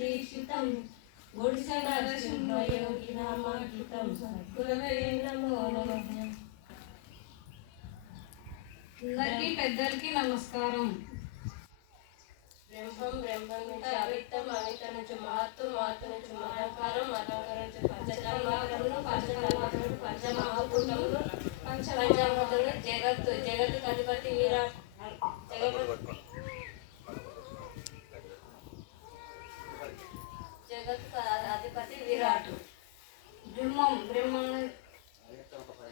దీక్షితం గుడిసె నరసింహయోగి నామాంకితం సద్గురవే నమో నమః. అందరికీ పెద్దలకి నమస్కారం. బ్రహ్మం బ్రహ్మం నుంచి అవిత్తం, అవిత్త నుంచి మహత్వం, మహత్వం నుంచి మహాకారం, అలంకారం నుంచి పంచతన్మాత్రములు, పంచతన్మాత్రములు పంచమహాభూతములు, పంచమహాభూతములు జగత్తు, జగత్తుకు అధిపతి విరాట్, జగత్తుకు అధిపతి విరాట్. బ్రహ్మం బ్రహ్మం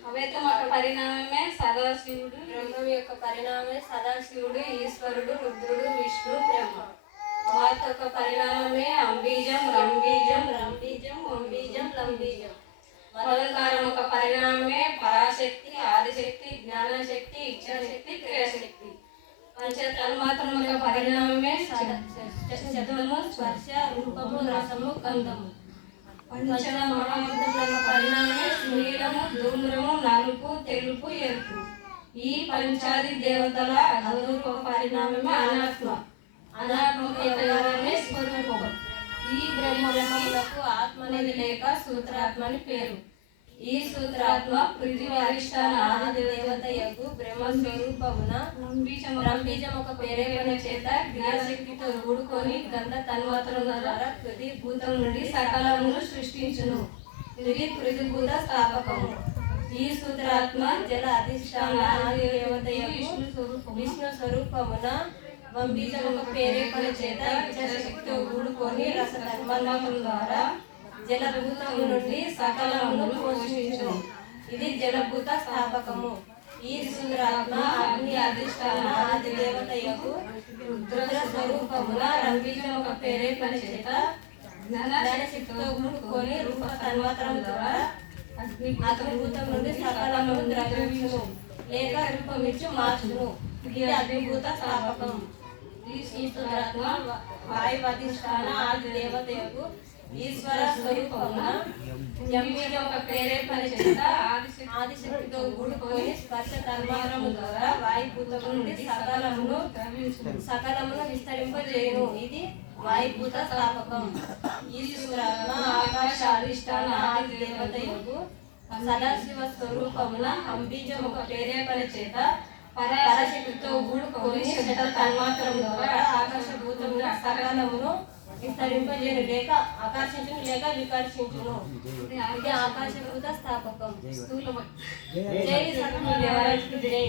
అవేతం ఒక పరిణామమే సదాశివుడు. బ్రహ్మం యొక్క పరిణామమే సదాశివుడు, ఈశ్వరుడు, రుద్రుడు, విష్ణు, బ్రహ్మ. మహత్ యొక్క పరిణామమే అంబీజం, రంబీజం, రంబీజం, అంబీజం, లంబీజం. అలంకారం ఒక పరిణామమే పరాశక్తి, ఆదిశక్తి, జ్ఞానశక్తి, ఇచ్ఛాశక్తి, క్రియాశక్తి. పంచతన్మాత్రముల యొక్క పరిణామమే శబ్దము, స్పర్శ, రూపము, రసము, గంధము. పంచమహాభూతముల పరిణామమే నీలము, ధూమ్రము, నలుపు, తెలుపు, ఎరుపు. ఈ పంచాది దేవతల అదూరూప పరిణామమే అనాత్మ. అనాత్మ వ్యవహారమే స్వరూపం. ఈ బ్రహ్మలకు ఆత్మ అనేది లేక సూత్రాత్మ అని పేరు. ఈ సూత్రాత్మ పృథ్వీ అధిష్టాన ఆది దేవత యగు బ్రహ్మ స్వరూపమున రంబీజం ఒక ప్రేరేపణ చేత క్రియాశక్తితో కూడుకొని గంధ తన్మాత్రముల ద్వారా పృథ్వీ భూతం నుండి సకలమును సృష్టించును. ఇది పృథ్వీభూత స్థాపకము. ఈ సూత్రాత్మ జల అధిష్టాన ఆది దేవత యగు విష్ణు స్వరూపమున వంబీజం ఒక ప్రేరేపణ చేత ఇచ్ఛాశక్తితో కూడుకొని రస తన్మాత్రముల ద్వారా జలభూతము నుండి సకలమును పోషించును. ఇది జలభూత స్థాపకము. ఈ సూత్రాత్మ అగ్ని అధిష్టాన ఆది దేవత యొక్క రుద్ర స్వరూపమున రంబీజం ఒక ప్రేరేపణ చేత జ్ఞానశక్తితో కూడుకొని రూప తన్మాత్రము ద్వారా అగ్నిభూతం నుండి సకలమును ద్రవించును లేక రూపమిచ్చు మార్చును. ఇది అగ్నిభూత స్థాపకం. ఈ సూత్రాత్మ వాయువు అధిష్టాన ఆది దేవత యొక్క ఈశ్వర స్వరూపమున జంబీజం ఒక ప్రేరేపణ చేత ఆదిశక్తితో కూడుకొని స్పర్శ తన్మాత్రము ద్వారా వాయుభూతము నుండి సకలమును విస్తరింపజేయును. ఇది వాయుభూత స్థాపకం. ఈ సూత్రాత్మ ఆకాశ అధిష్టాన ఆది దేవత యొక్క సదాశివ స్వరూపమున అంబీజం ఒక ప్రేరేపణ చేత పరాశక్తితో కూడుకొని శత తన్మాత్రము ద్వారా ఆకాశభూతమున సకలమును విస్తరింపజేయును లేక ఆకర్షించును లేక వికర్షించును. ఇది ఆకాశభూత స్థాపకం. జై సద్గురు దేవరాజుకి జై.